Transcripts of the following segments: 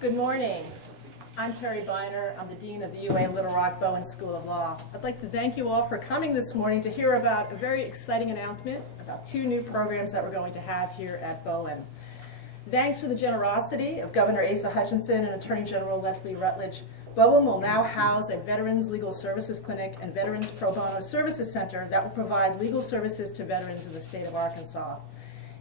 Good morning. I'm Terry Biner. I'm the Dean of the UA Little Rock Bowen School of Law. I'd like to thank you all for coming this morning to hear about a very exciting announcement about 2 new programs that we're going to have here at Bowen. Thanks to the generosity of Governor Asa Hutchinson and Attorney General Leslie Rutledge, Bowen will now house a Veterans Legal Services Clinic and Veterans Pro Bono Services Center that will provide legal services to veterans in the state of Arkansas.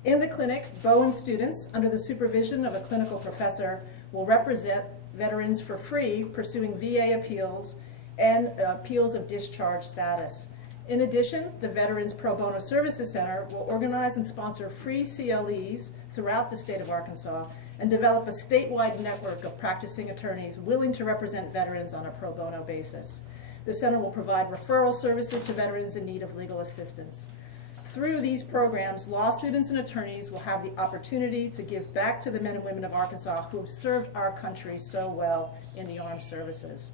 In the clinic, Bowen students, under the supervision of a clinical professor, will represent veterans for free pursuing VA appeals and appeals of discharge status. In addition, the Veterans Pro Bono Services Center will organize and sponsor free CLEs throughout the state of Arkansas and develop a statewide network of practicing attorneys willing to represent veterans on a pro bono basis. The center will provide referral services to veterans in need of legal assistance. Through these programs, law students and attorneys will have the opportunity to give back to the men and women of Arkansas who have served our country so well in the armed services.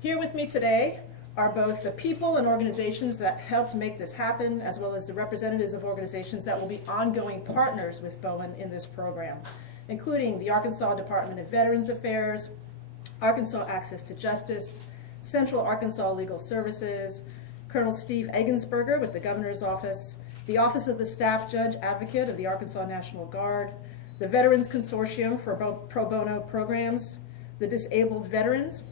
Here with me today are both the people and organizations that helped make this happen, as well as the representatives of organizations that will be ongoing partners with Bowen in this program, including the Arkansas Department of Veterans Affairs, Arkansas Access to Justice, Central Arkansas Legal Services, Colonel Steve Egensberger with the Governor's Office, the Office of the Staff Judge Advocate of the Arkansas National Guard, the Veterans Consortium for Pro Bono Programs, the Disabled Veterans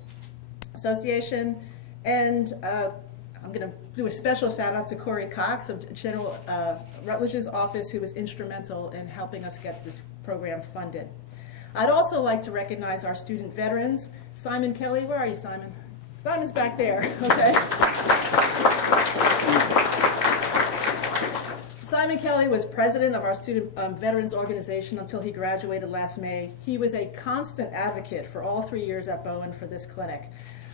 Association, and I'm going to do a special shout out to Corey Cox of General Rutledge's office, who was instrumental in helping us get this program funded. I'd also like to recognize our student veterans. Simon Kelly, where are you, Simon? Simon's back there, okay. Simon Kelly was president of our student veterans organization until he graduated last May. He was a constant advocate for all 3 years at Bowen for this clinic.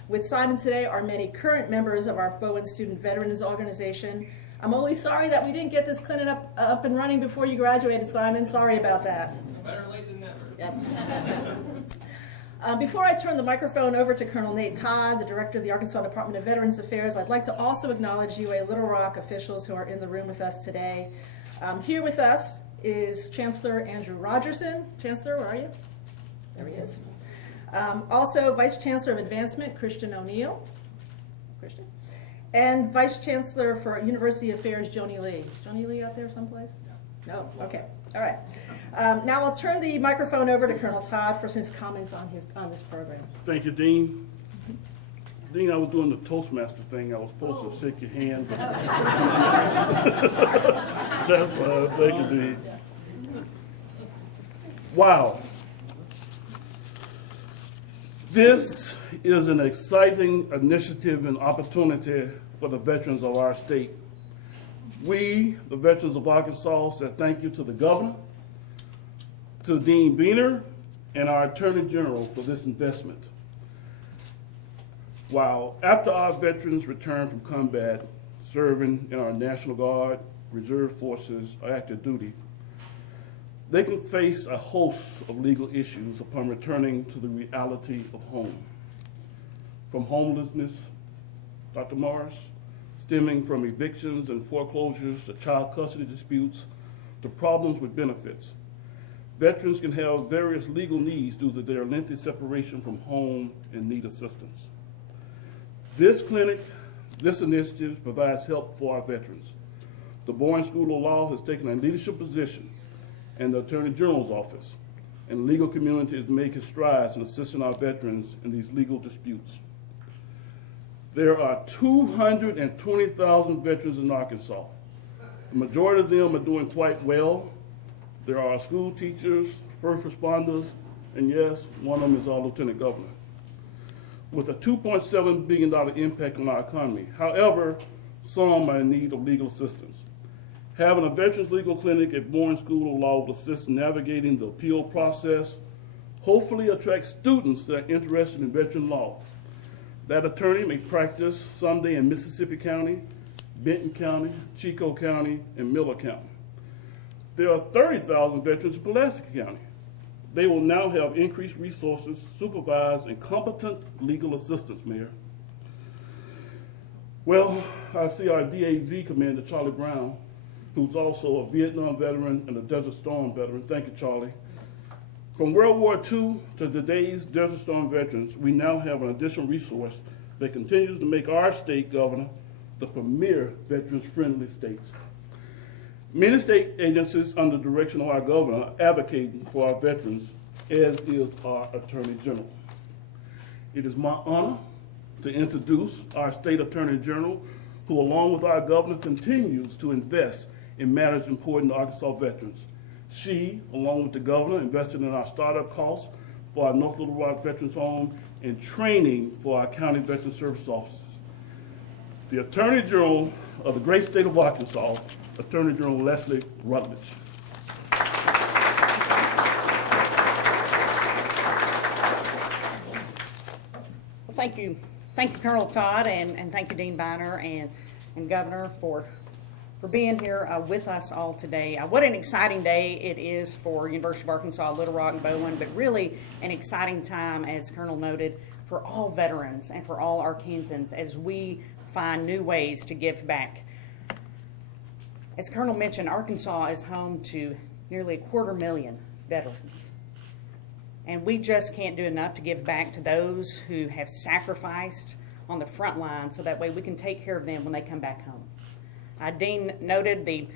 With Simon today are many current members of our Bowen Student Veterans Organization. I'm only sorry that we didn't get this clinic up and running before you graduated, Simon. Sorry about that. Better late than never. Yes. Before I turn the microphone over to Colonel Nate Todd, the Director of the Arkansas Department of Veterans Affairs, I'd like to also acknowledge UA Little Rock officials who are in the room with us today. Here with us is Chancellor Andrew Rogerson. Chancellor, where are you? There he is. Also, Vice Chancellor of Advancement, Christian O'Neill. Christian. And Vice Chancellor for University Affairs, Joni Lee. Is Joni Lee out there someplace? No? Okay. All right. Now I'll turn the microphone over to Colonel Todd for his comments on this program. Thank you, Dean. Dean, I was doing the Toastmaster thing. I was supposed to shake your hand, but that's thank you, Dean. Wow. This is an exciting initiative and opportunity for the veterans of our state. We, the veterans of Arkansas, say thank you to the governor, to Dean Beener, and our Attorney General for this investment. While after our veterans return from combat, serving in our National Guard, Reserve Forces, or active duty, they can face a host of legal issues upon returning to the reality of home. From homelessness, Dr. Morris, stemming from evictions and foreclosures to child custody disputes to problems with benefits. Veterans can have various legal needs due to their lengthy separation from home and need assistance. This clinic, this initiative provides help for our veterans. The Bowen School of Law has taken a leadership position in the Attorney General's office, and the legal community is making strides in assisting our veterans in these legal disputes. There are 220,000 veterans in Arkansas. The majority of them are doing quite well. There are school teachers, first responders, and yes, one of them is our Lieutenant Governor. With a $2.7 billion impact on our economy. However, some are in need of legal assistance. Having a veterans legal clinic at Bowen School of Law will assist in navigating the appeal process, hopefully attract students that are interested in veteran law. That attorney may practice someday in Mississippi County, Benton County, Chico County, and Miller County. There are 30,000 veterans in Pulaski County. They will now have increased resources, supervised, and competent legal assistance, Mayor. Well, I see our DAV Commander, Charlie Brown, who's also a Vietnam veteran and a Desert Storm veteran. Thank you, Charlie. From World War II to today's Desert Storm veterans, we now have an additional resource that continues to make our state governor the premier veterans-friendly state. Many state agencies under the direction of our governor are advocating for our veterans, as is our Attorney General. It is my honor to introduce our State Attorney General, who along with our governor continues to invest in matters important to Arkansas veterans. She, along with the governor, invested in our startup costs for our North Little Rock Veterans Home and training for our county veteran service officers. The Attorney General of the great state of Arkansas, Attorney General Leslie Rutledge. Well, thank you, Colonel Todd, and thank you, Dean Biner and Governor, for being here with us all today. What an exciting day it is for University of Arkansas, Little Rock, and Bowen, but really an exciting time, as Colonel noted, for all veterans and for all Arkansans as we find new ways to give back. As Colonel mentioned, Arkansas is home to nearly 250,000 veterans. And we just can't do enough to give back to those who have sacrificed on the front line so that way we can take care of them when they come back home. Dean noted the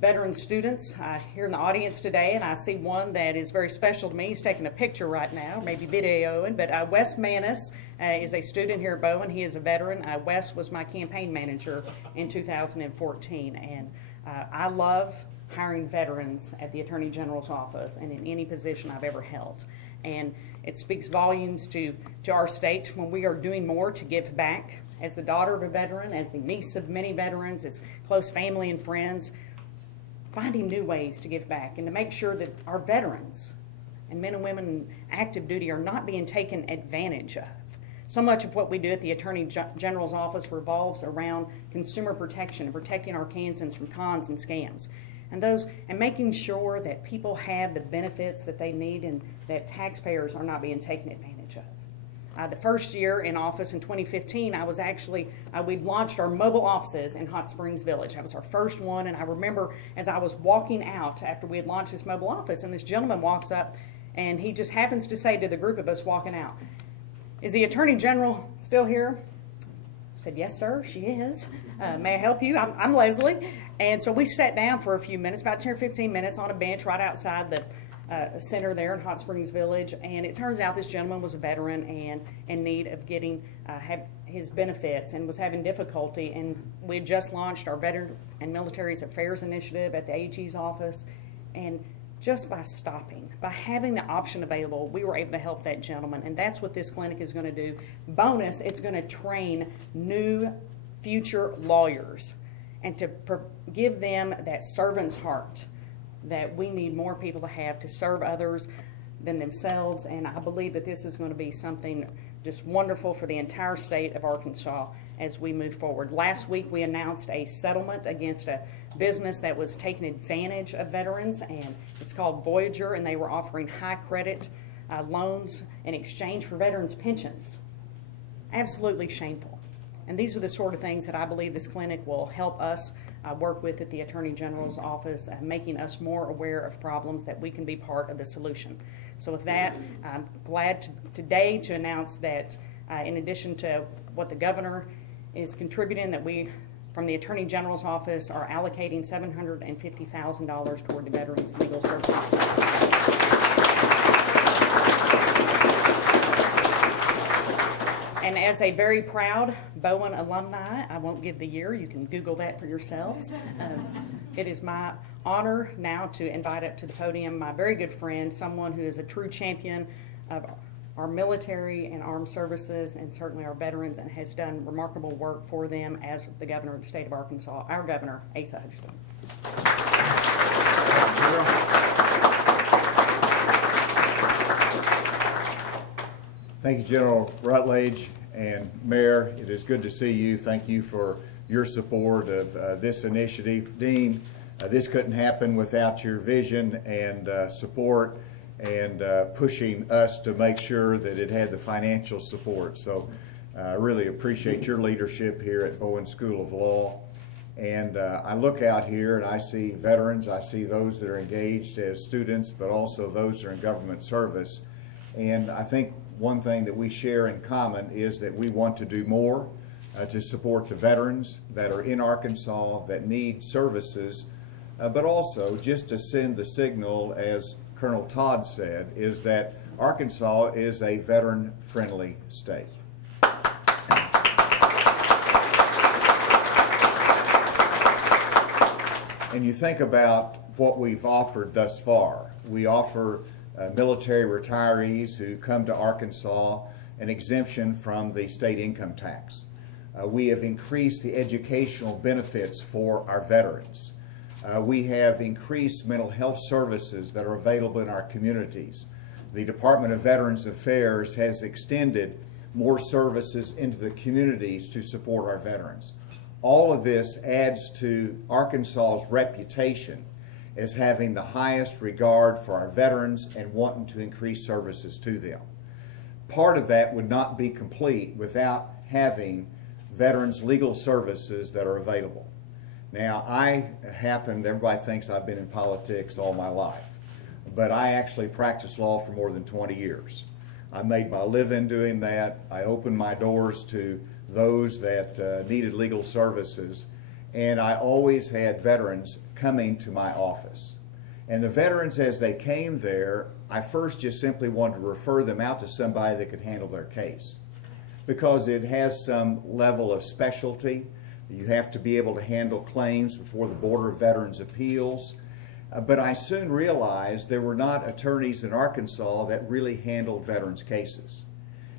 veteran students here in the audience today, and I see one that is very special to me. He's taking a picture right now, maybe videoing, but Wes Manis is a student here at Bowen. He is a veteran. Wes was my campaign manager in 2014, and I love hiring veterans at the Attorney General's office and in any position I've ever held. And it speaks volumes to our state when we are doing more to give back. As the daughter of a veteran, as the niece of many veterans, as close family and friends, finding new ways to give back and to make sure that our veterans and men and women in active duty are not being taken advantage of. So much of what we do at the Attorney General's office revolves around consumer protection and protecting Arkansans from cons and scams. And making sure that people have the benefits that they need and that taxpayers are not being taken advantage of. The first year in office in 2015, we'd launched our mobile offices in Hot Springs Village. That was our first one, and I remember as I was walking out after we had launched this mobile office, and this gentleman walks up, and he just happens to say to the group of us walking out, "Is the Attorney General still here?" I said, "Yes, sir, she is. May I help you? I'm Leslie." And so we sat down for a few minutes, about 10 or 15 minutes, on a bench right outside the center there in Hot Springs Village, and it turns out this gentleman was a veteran and in need of getting his benefits and was having difficulty, and we had just launched our Veteran and Military Affairs Initiative at the AG's office, and just by stopping, by having the option available, we were able to help that gentleman, and that's what this clinic is going to do. Bonus, it's going to train new future lawyers and to give them that servant's heart that we need more people to have to serve others than themselves, and I believe that this is going to be something just wonderful for the entire state of Arkansas as we move forward. Last week we announced a settlement against a business that was taking advantage of veterans, and it's called Voyager, and they were offering high credit loans in exchange for veterans' pensions. Absolutely shameful. And these are the sort of things that I believe this clinic will help us work with at the Attorney General's office, making us more aware of problems that we can be part of the solution. So with that, I'm glad today to announce that in addition to what the governor is contributing, that we, from the Attorney General's office, are allocating $750,000 toward the Veterans Legal Services. And as a very proud Bowen alumni, I won't give the year, you can Google that for yourselves. It is my honor now to invite up to the podium my very good friend, someone who is a true champion of our military and armed services, and certainly our veterans, and has done remarkable work for them as the governor of the state of Arkansas, our governor, Asa Hutchinson. Thank you, General Rutledge and Mayor. It is good to see you. Thank you for your support of this initiative. Dean, this couldn't happen without your vision and support and pushing us to make sure that it had the financial support. So I really appreciate your leadership here at Bowen School of Law. And I look out here and I see veterans, I see those that are engaged as students, but also those that are in government service. And I think one thing that we share in common is that we want to do more to support the veterans that are in Arkansas that need services, but also just to send the signal, as Colonel Todd said, is that Arkansas is a veteran-friendly state. And you think about what we've offered thus far. We offer military retirees who come to Arkansas an exemption from the state income tax. We have increased the educational benefits for our veterans. We have increased mental health services that are available in our communities. The Department of Veterans Affairs has extended more services into the communities to support our veterans. All of this adds to Arkansas's reputation as having the highest regard for our veterans and wanting to increase services to them. Part of that would not be complete without having veterans' legal services that are available. Now, everybody thinks I've been in politics all my life, but I actually practiced law for more than 20 years. I made my living doing that. I opened my doors to those that needed legal services, and I always had veterans coming to my office. And the veterans, as they came there, I first just simply wanted to refer them out to somebody that could handle their case, because it has some level of specialty. You have to be able to handle claims before the Board of Veterans Appeals. But I soon realized there were not attorneys in Arkansas that really handled veterans' cases.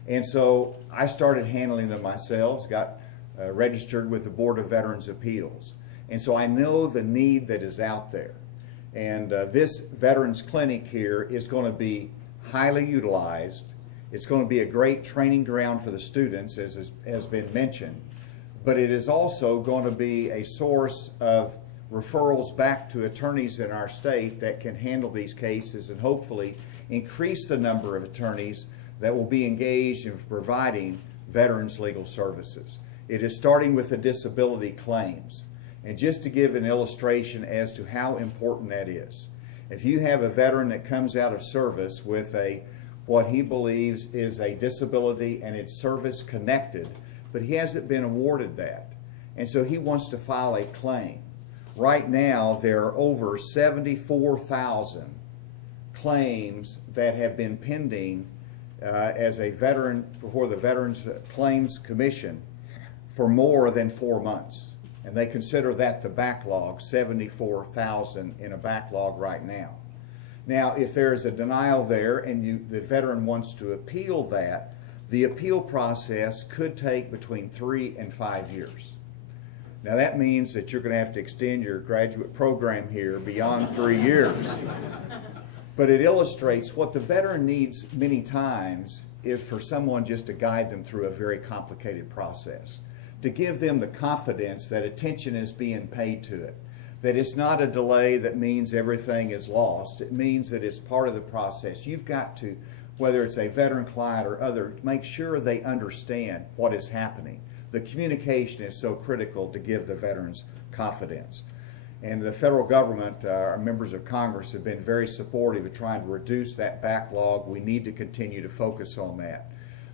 And so I started handling them myself, got registered with the Board of Veterans Appeals. And so I know the need that is out there. And this Veterans Clinic here is going to be highly utilized. It's going to be a great training ground for the students, as has been mentioned. But it is also going to be a source of referrals back to attorneys in our state that can handle these cases and hopefully increase the number of attorneys that will be engaged in providing veterans legal services. It is starting with the disability claims. And just to give an illustration as to how important that is, if you have a veteran that comes out of service with what he believes is a disability and it's service connected, but he hasn't been awarded that, and so he wants to file a claim. Right now, there are over 74,000 claims that have been pending as a veteran before the Veterans Claims Commission for more than 4 months. And they consider that the backlog, 74,000 in a backlog right now. Now, if there is a denial there and the veteran wants to appeal that, the appeal process could take between 3 and 5 years. Now that means that you're going to have to extend your graduate program here beyond 3 years. But it illustrates what the veteran needs many times is for someone just to guide them through a very complicated process, to give them the confidence that attention is being paid to it, that it's not a delay that means everything is lost. It means that it's part of the process. You've got to, whether it's a veteran client or other, make sure they understand what is happening. The communication is so critical to give the veterans confidence. And the federal government, our members of Congress, have been very supportive of trying to reduce that backlog. We need to continue to focus on that.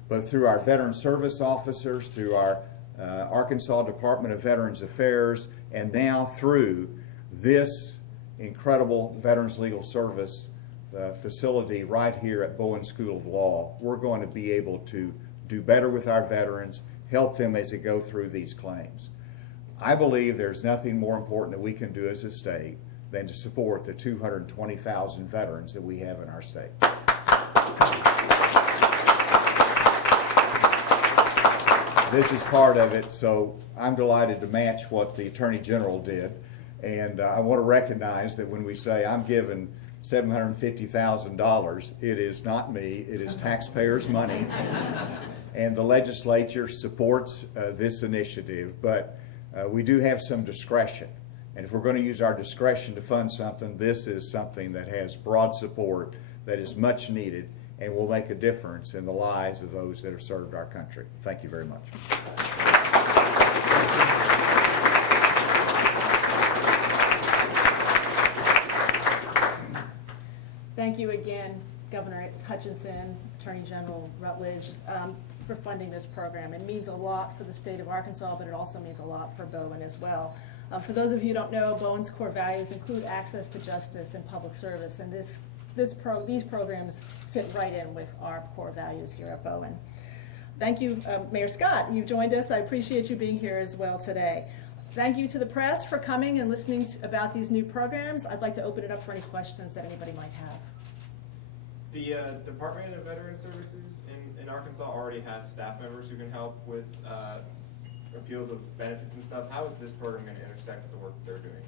But through our veteran service officers, through our Arkansas Department of Veterans Affairs, and now through this incredible Veterans Legal Service facility right here at Bowen School of Law, we're going to be able to do better with our veterans, help them as they go through these claims. I believe there's nothing more important that we can do as a state than to support the 220,000 veterans that we have in our state. This is part of it, so I'm delighted to match what the Attorney General did. And I want to recognize that when we say I'm giving $750,000, it is not me, it is taxpayers' money. And the legislature supports this initiative, but we do have some discretion. And if we're going to use our discretion to fund something, this is something that has broad support, that is much needed, and will make a difference in the lives of those that have served our country. Thank you very much. thank you again, Governor Hutchinson, Attorney General Rutledge, for funding this program. It means a lot for the state of Arkansas, but it also means a lot for Bowen as well. For those of you who don't know, Bowen's core values include access to justice and public service, and these programs fit right in with our core values here at Bowen. Thank you, Mayor Scott. You've joined us. I appreciate you being here as well today. Thank you to the press for coming and listening about these new programs. I'd like to open it up for any questions that anybody might have. The Department of Veteran Services in Arkansas already has staff members who can help with appeals of benefits and stuff. How is this program going to intersect with the work they're doing?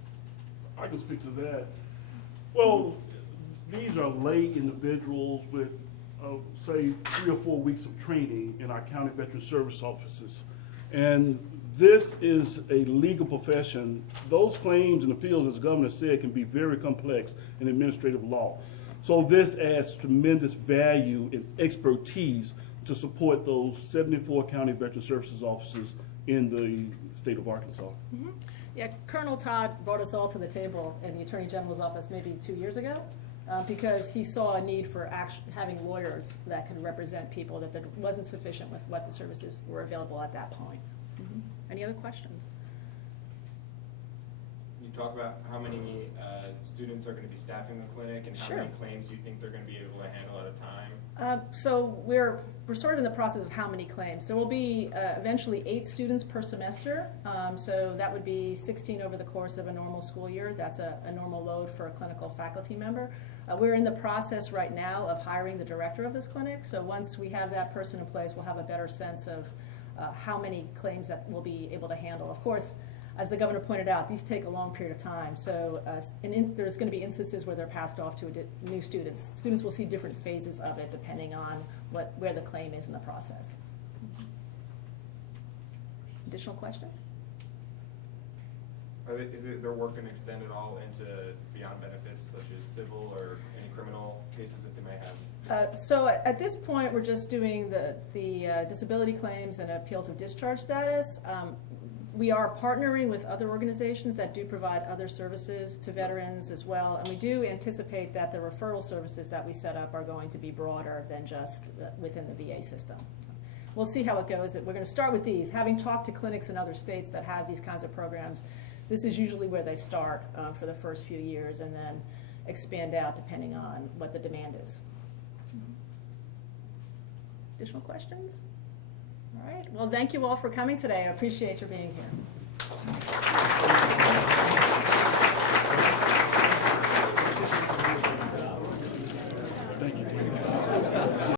I can speak to that. Well, these are lay individuals with, say, 3 or 4 weeks of training in our county veteran service offices. And this is a legal profession. Those claims and appeals, as the governor said, can be very complex in administrative law. So this adds tremendous value and expertise to support those 74 county veteran services offices in the state of Arkansas. Mm-hmm. Yeah, Colonel Todd brought us all to the table in the Attorney General's office maybe 2 years ago because he saw a need for having lawyers that could represent people, that there wasn't sufficient with what the services were available at that point. Mm-hmm. Any other questions? You talk about how many students are going to be staffing the clinic and how Sure. many claims you think they're going to be able to handle at a time. So we're sort of in the process of how many claims. There will be eventually 8 students per semester. So that would be 16 over the course of a normal school year. That's a normal load for a clinical faculty member. We're in the process right now of hiring the director of this clinic. So once we have that person in place, we'll have a better sense of how many claims that we'll be able to handle. Of course, as the governor pointed out, these take a long period of time. So there's going to be instances where they're passed off to new students. Students will see different phases of it depending on where the claim is in the process. Additional questions? Is their work going to extend at all into beyond benefits, such as civil or any criminal cases that they may have? So at this point, we're just doing the disability claims and appeals of discharge status. We are partnering with other organizations that do provide other services to veterans as well, and we do anticipate that the referral services that we set up are going to be broader than just within the VA system. We'll see how it goes. We're going to start with these. Having talked to clinics in other states that have these kinds of programs, this is usually where they start for the first few years and then expand out depending on what the demand is. Additional questions? All right. Well, thank you all for coming today. I appreciate your being here.